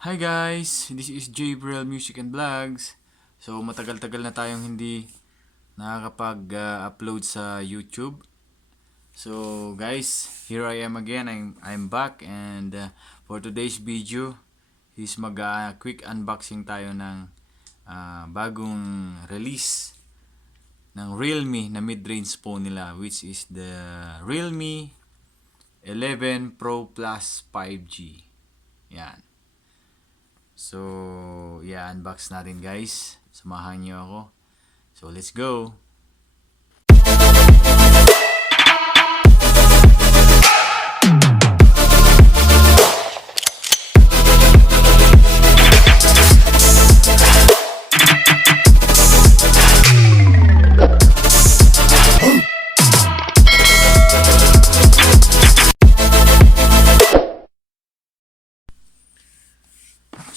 Hi guys, this is Jabril Music and Vlogs. So matagal-tagal na tayong hindi nakakapag-upload sa YouTube. So guys, here I am again. I'm back and for today's video is quick unboxing tayo ng bagong release ng Realme na mid-range phone nila, which is the Realme 11 Pro Plus 5G. Yan. So, unbox natin guys. Samahan niyo ako. So, let's go!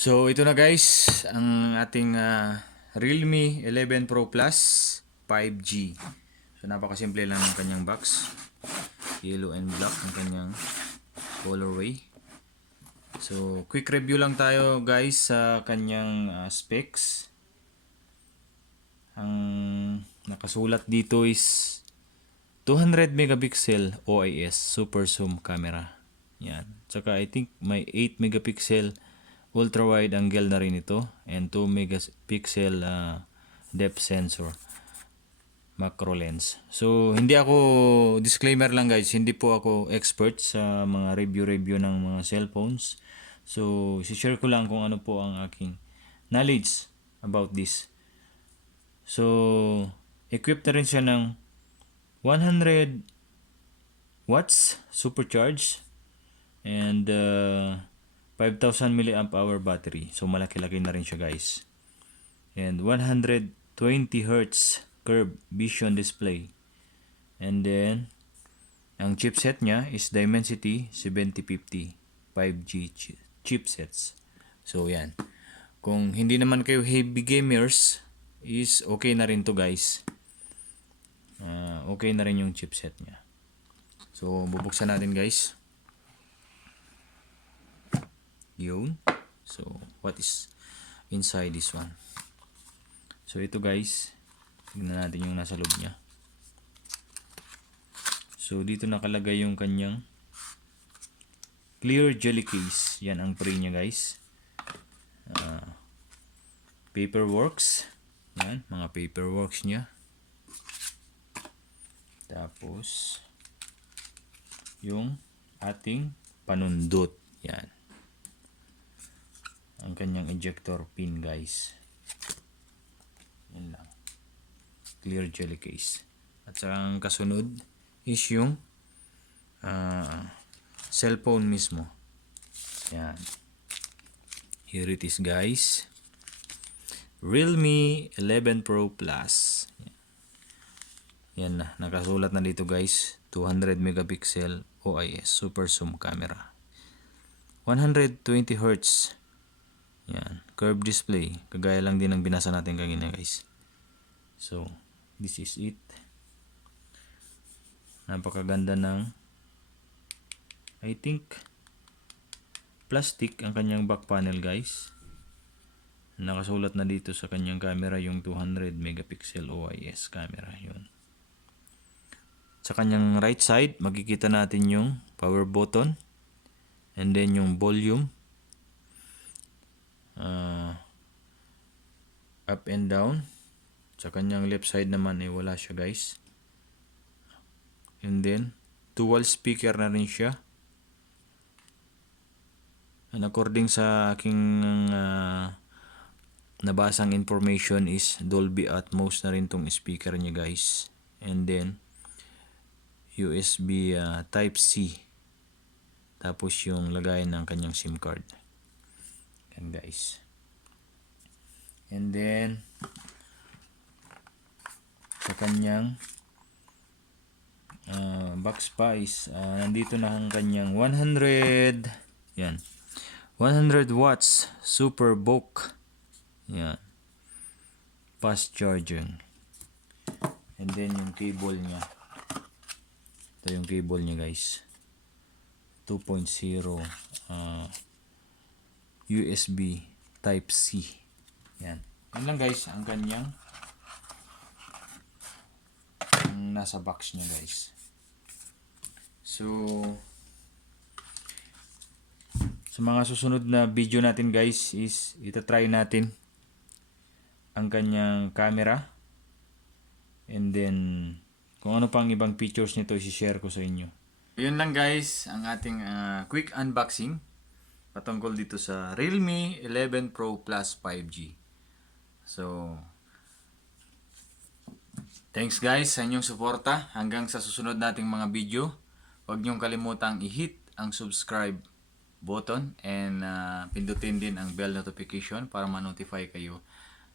So, ito na guys, ang ating Realme 11 Pro Plus 5G. So, napakasimple lang ng kanyang box. Yellow and black ang kanyang colorway. So, quick review lang tayo guys sa kanyang specs. Ang nakasulat dito is 200 megapixel OIS super zoom camera. Yan. Tsaka I think may 8 megapixel ultra wide angle na rin ito and 2 megapixel depth sensor macro lens. So hindi ako, disclaimer lang guys, hindi po ako expert sa mga review ng mga cellphones. So i-share ko lang kung ano po ang aking knowledge about this. So equipped na rin siya ng 100 watts supercharged and 5,000 mAh battery. So malaki-laki na rin siya guys. And 120 Hz curved vision display. And then ang chipset niya is Dimensity 7050 5G chipsets. So yan. Kung hindi naman kayo heavy gamers, is okay na rin to guys. Okay na rin yung chipset niya. So bubuksan natin guys. Yun. So what is inside this one? So ito guys, tignan natin yung nasa loob niya. So dito nakalagay yung kanyang clear jelly case. Yan ang pre niya guys. Paperworks. Yan, mga paperworks niya. Tapos yung ating panundot. Yan. Ang kanyang ejector pin guys. Yan lang. Clear jelly case. At saka ang kasunod is yung cellphone mismo. Yan. Here it is guys. Realme 11 Pro Plus. Yan na. Nakasulat na dito guys. 200 megapixel OIS super zoom camera. 120 Hz. Yan. Curved display. Kagaya lang din ng binasa natin kanina guys. So, this is it. Napakaganda ng, I think, plastic ang kanyang back panel guys. Nakasulat na dito sa kanyang camera yung 200 megapixel OIS camera. Yun. Sa kanyang right side, makikita natin yung power button. And then yung volume. Up and down. Sa kanyang left side naman ay wala siya guys. And then dual speaker na rin siya. And according sa aking nabasang information is Dolby Atmos na rin tong speaker niya guys. And then USB type C. Tapos yung lagayan ng kanyang SIM card. Yan guys. And then sa kanyang box pa is nandito na ang kanyang 100 watts super book. Yan. Fast charging. And then yung cable niya. Ito yung cable niya guys. 2.0 USB Type-C. Yan. Yan lang guys, ang kanyang ang nasa box niya guys. So, sa mga susunod na video natin guys is itatry natin ang kanyang camera. And then, kung ano pang ibang features nito, isi-share ko sa inyo. Yun lang guys, ang ating quick unboxing patungkol dito sa Realme 11 Pro Plus 5G. So, thanks guys sa inyong suporta. Hanggang sa susunod nating mga video. Huwag niyong kalimutang i-hit ang subscribe button and pindutin din ang bell notification para ma-notify kayo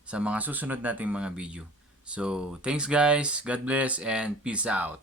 sa mga susunod nating mga video. So, thanks guys. God bless and peace out.